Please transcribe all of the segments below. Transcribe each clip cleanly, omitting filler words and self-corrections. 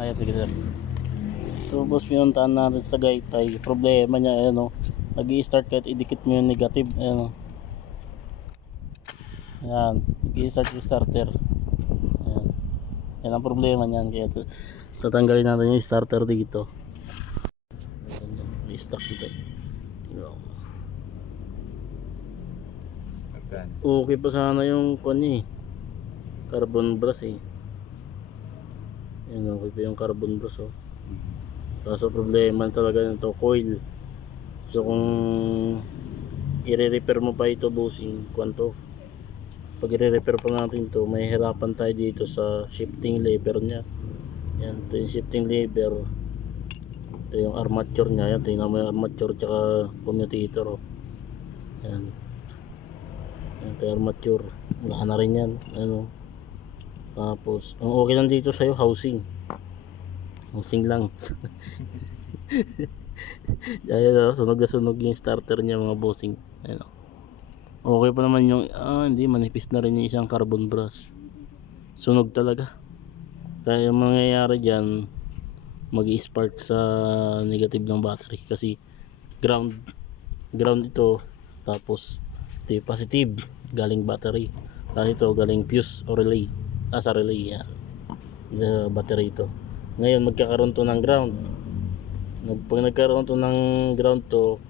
Ayan, sige sir. Tapos pinuntahan natin sa Tagaytay. Problema niya, ayan o. Nag-i-start kahit idikit mo yung negative. Ayan o. Ayan. Nag-i-start yung starter. Ayan. Yan ang problema niyan. Kaya tatanggalin natin yung starter dito. Ayan, may stock dito. Okay pa sana yung kanya eh. Carbon brush eh. Ayan, okay pa yung carbon brush oh. Kaso problema talaga nito coil. So kung i-repair mo pa ito bossing, kwanto pag i-repair pa natin to, may hirapan tayo dito sa shifting lever nya. Yan, ito yung shifting lever, ito yung armature nya. Yan, tingnan mo yung armature tsaka commutator oh. Yan, yan ito yung armature, wala na rin yan ano. Tapos ang okay lang dito sa'yo housing lang. Ayan o, sunog na sunog yung starter nya mga bossing. Ayan o. Okay pa naman yung, hindi, manipis na rin yung isang carbon brush. Sunog talaga. Kaya yung mangyayari dyan, mag-i-spark sa negative ng battery. Kasi ground ito. Tapos ito yung positive, galing battery. Tapos ito, galing fuse o relay. Sa relay yan. Sa battery ito. Ngayon magkakaroon to ng ground. Pag nagkaroon to ng ground to,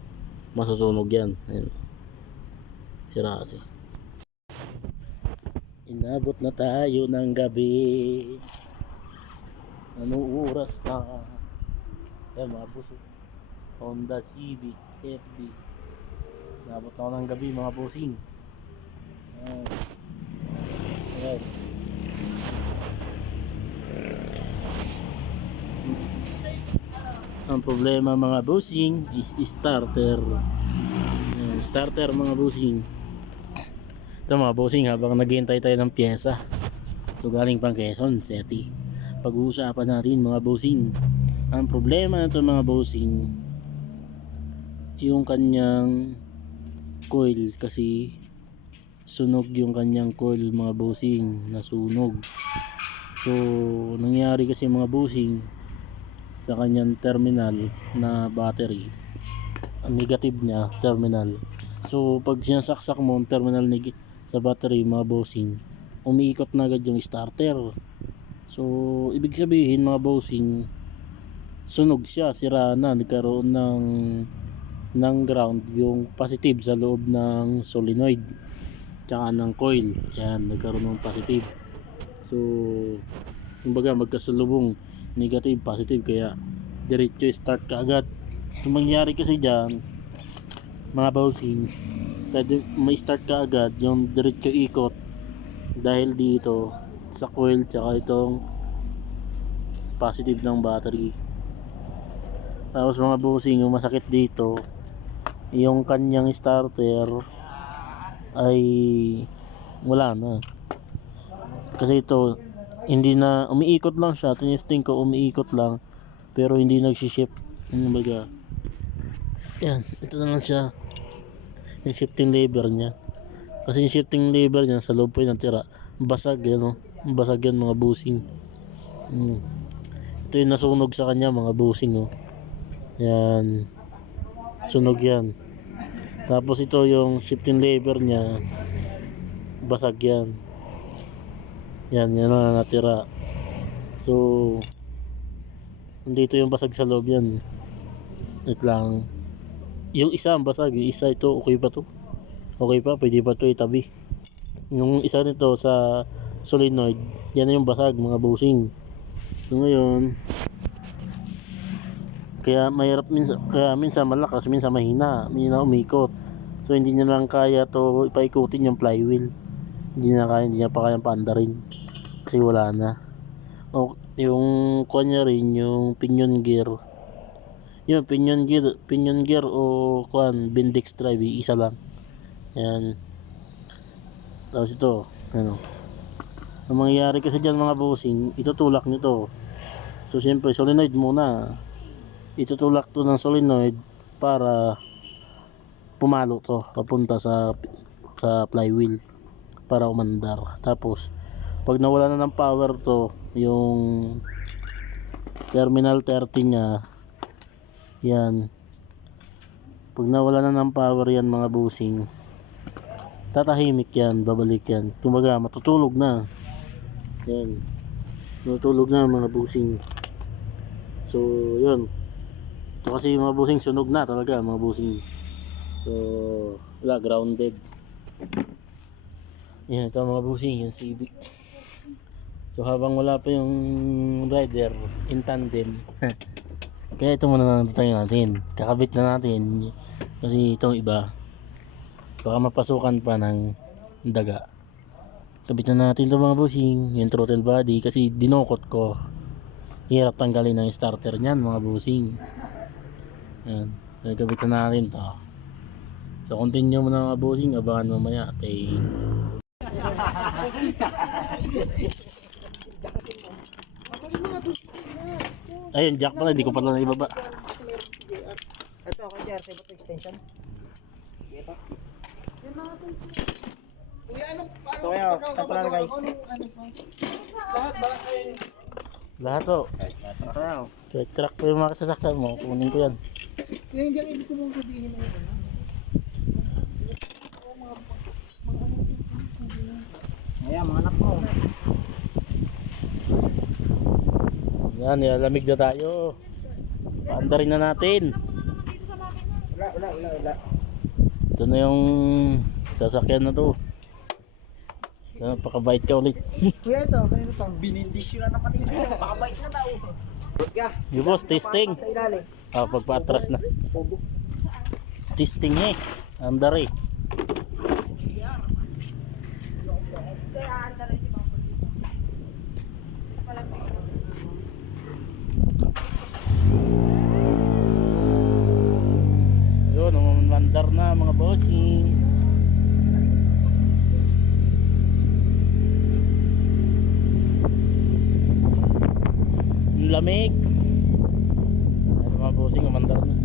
masusunog yan. Ayan. Sira kasi. Inabot na tayo ng gabi. Anong oras na? Ayan mga boss. Honda Civic FD. Inabot na ako ng gabi mga bossing. Ayan. Ayan. Ang problema mga bossing is starter. Ayan, starter mga bossing. Ito mga bossing, habang naghihintay tayo ng pyesa, so galing pang Quezon City, pag-uusapan natin mga bossing. Ang problema nito mga bossing, yung kanyang coil, kasi sunog yung kanyang coil mga bossing, nasunog. So nangyari kasi mga bossing, sa kanyang terminal na battery, ang negative niya terminal. So pag sinasaksak mo ang terminal sa battery mga bossing, umiikot na agad yung starter. So ibig sabihin mga bossing, sunog siya, sira na, nagkaroon ng ground yung positive sa loob ng solenoid tsaka ng coil. Yan, nagkaroon ng positive. So kumbaga magkasalubong, negative positive, kaya diretso start ka agad. Yung mangyari kasi dyan mga bossing, may start ka agad yung diretso ikot dahil dito sa coil tsaka itong positive ng battery. Tapos mga bossing, yung masakit dito, yung kanyang starter ay wala na. Kasi ito, hindi na, umiikot lang siya. Tinesting ko, umiikot lang, pero hindi nagsishift. Yung baga, yan, ito na lang siya, yung shifting lever nya. Kasi yung shifting lever nya sa loob po yung natira, basag yan, basag yan mga bossing. Ito yung nasunog sa kanya mga bossing oh. Yan, sunog yan. Tapos ito yung shifting lever nya, basag yan. Yan na natira. So dito yung basag sa loob yan. Ito lang. Yung isa ang basag, yung isa ito okay pa to. Okay pa, pwede pa to itabi. Yung isa nito sa solenoid, yan yung basag mga bossing. So ngayon, kaya mahirap minsan malakas, minsan mahina umikot. So hindi niya lang kaya to ipaikutin yung flywheel. Hindi niya pa kayang paandarin kasi wala na. O yung kanya rin, yung pinion gear. Yung pinion gear o Bendix drive, isa lang. Yan. Tapos ito, ano. Ang mangyayari kasi diyan mga bossing, itutulak nito. So siyempre solenoid muna. Itutulak to ng solenoid para pumalo to papunta sa flywheel para umandar. Tapos pag nawala na ng power to, yung terminal 30 niya. Yan. Pag nawala na ng power yan mga busing, tatahimik yan, babalik yan. Tumaga, matutulog na. Yan. Matutulog na mga busing. So, yun. So, kasi mga busing sunog na talaga mga busing. So, wala, grounded. Yan, ito mga busing, yung Civic. So, habang wala pa yung rider in tandem, kaya ito muna tayo natin. Kakabit na natin. Kasi itong iba, baka mapasukan pa ng daga. Kabit na natin ito mga busing. Yung throttle body, kasi dinukot ko. Hirap tanggalin ng starter niyan mga busing. Yan. Kabit na natin to. So continue mo na mga busing. Abangan mamaya. Ayun, jack pala. Hindi ko pala naibaba. Ito ako dyan, sa ito extension. Ito. Ito kaya, saan ko lalagay? Lahat to. Kaya track ko yung mga sasakyan mo. Kunin ko yan. Ngayon dyan, ibig ko mong sabihin na yun. Ayan, mga anak mo. Yan, nilalamig na tayo. Paandarin na natin. Wala. Ito na yung sasakyan na to. Napakabait ka ulit. Kuya ito, kanino to? Binindis yun na naman ito. Pakabait na daw. Yung boss, testing. Sa ilalim. Pagpa-atras na. Testing eh. Andar eh. Yun, umandar na mga bossing. Lamig. Ano mga bossing, umandar na.